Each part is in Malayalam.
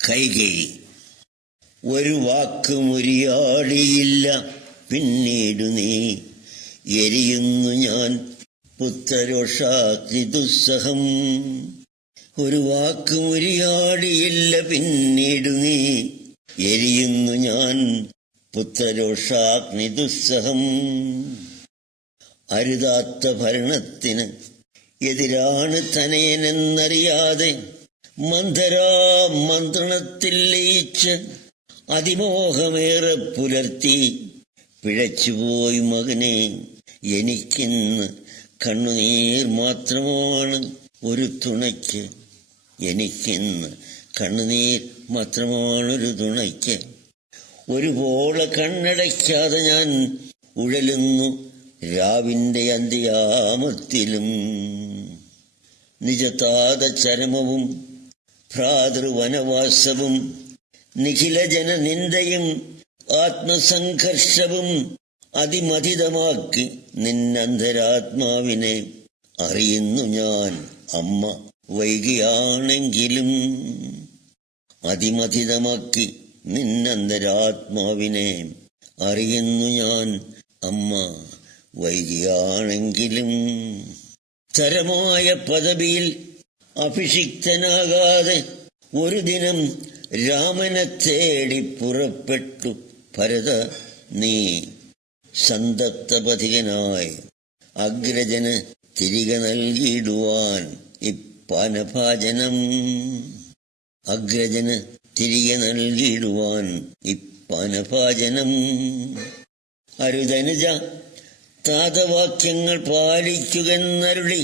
കൈകേയി. ഒരു വാക്കുമുരിയാടിയില്ല പിന്നീടു നീ, എരിയുന്നു ഞാൻ പുത്രരോഷാഗ്നി ദുസ്സഹം. ഒരു വാക്കുമുരിയാടിയില്ല പിന്നീടു നീ, എരിയുന്നു ഞാൻ പുത്രരോഷാഗ്നി ദുസ്സഹം. അരുതാത്ത ഭരണത്തിന് എതിരാണ് തനയനെന്നറിയാതെ മന്ധരാ മന്ത്രണത്തിൽ ലയിച്ച് അതിമോഹമേറെ പുലർത്തി പിഴച്ചുപോയി മകനെ. എനിക്കിന്ന് കണ്ണുനീർ മാത്രമാണ് ഒരു തുണയ്ക്ക്, എനിക്കിന്ന് കണ്ണുനീർ മാത്രമാണൊരു തുണയ്ക്ക്. ഒരുപോലെ കണ്ണടയ്ക്കാതെ ഞാൻ ഉഴലുന്നു രാവിന്റെ അന്ത്യാമത്തിലും. നിജതാത ചരമവും ഭ്രാതൃവനവാസവും നിഖിലജന നിന്ദയും ആത്മസംഘർഷവും അതിമഥിതമാക്കി നിന്നന്തരാത്മാവിനെ അറിയുന്നു ഞാൻ അമ്മ വൈകിയാണെങ്കിലും. അതിമഥിതമാക്കി നിന്നന്തരാത്മാവിനെ അറിയുന്നു ഞാൻ അമ്മ വൈകിയാണെങ്കിലും. തരമായ പദവിയിൽ അഭിഷിക്തനാകാതെ ഒരു ദിനം രാമനെ തേടി പുറപ്പെട്ടു ഭരത നീ. സന്തപ്തപഥികനായി അഗ്രജന് തിരികെ നൽകിയിടുവാൻ ഇപ്പാനഭാജനം. അഗ്രജന് തിരികെ നൽകിയിടുവാൻ ഇപ്പാനഭാജനം. അരുതനുജ താതവാക്യങ്ങൾ പാലിക്കുകയെന്നരുളി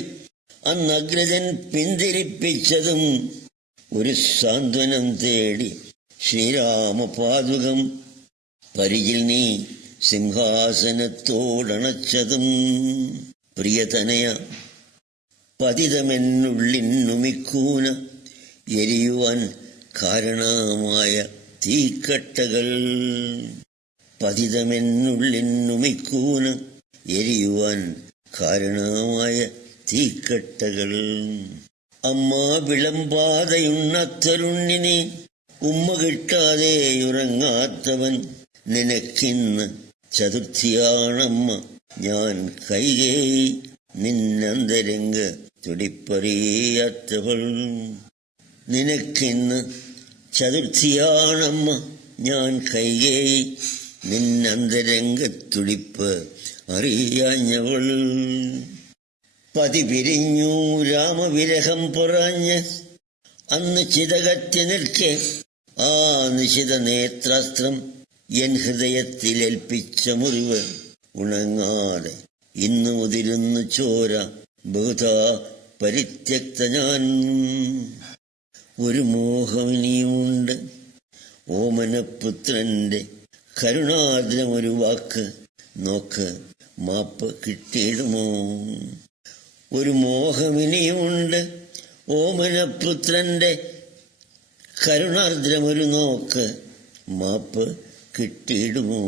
അന്നഗ്രജൻ പിന്തിരിപ്പിച്ചതും ഒരു സാന്ത്വനം തേടി ശ്രീരാമപാദുകം പരിചിൽ നീ സിംഹാസനത്തോടണച്ചതും. പ്രിയതനയ പതിതമെന്നുള്ളിന്നുമിക്കൂന എരിയുവാൻ കാരണമായ തീക്കട്ടകൾ. പതിതമെന്നുള്ളിന്നുമിക്കൂന എരിയുവാൻ കാരണമായ തീക്കട്ടകൾ. അമ്മ വിളമ്പാതെയുണ്ണത്തരുണ്ണിനെ ഉമ്മ കിട്ടാതെ ഉറങ്ങാത്തവൻ. നിനക്കിന്ന് ചതുർത്ഥിയാണമ്മ ഞാൻ കൈകേയി, നിന്നന്തരംഗ തുടിപ്പറിയാത്തവൾ. നിനക്കിന്ന് ചതുർത്ഥിയാണമ്മ ഞാൻ കൈകേയി, നിന്നന്തരംഗത്തുടിപ്പ് അറിയാഞ്ഞവൾ. പതി പിരിഞ്ഞു രാമവിരഹം പൊറാഞ്ഞ് അന്ന് ചിതകത്തി നിൽക്കെ ആ നിശിത നേത്രാസ്ത്രം എൻ ഹൃദയത്തിലേൽപ്പിച്ച മുറിവ് ഉണങ്ങാതെ ഇന്നു മുതിരുന്നു ചോര ബഹുധാ പരിത്യക്ത ഞാൻ. ഒരു മോഹമിനിയുമുണ്ട് ഓമനപുത്രന്റെ കരുണാദ്രമൊരു വാക്ക് നോക്ക് മാപ്പ് കിട്ടിയിടുമോ. ഒരു മോഹമിനിയുമുണ്ട് ഓമനപുത്രന്റെ കരുണാർദ്രമൊരു നോക്ക് മാപ്പ് കിട്ടിയിടുമോ.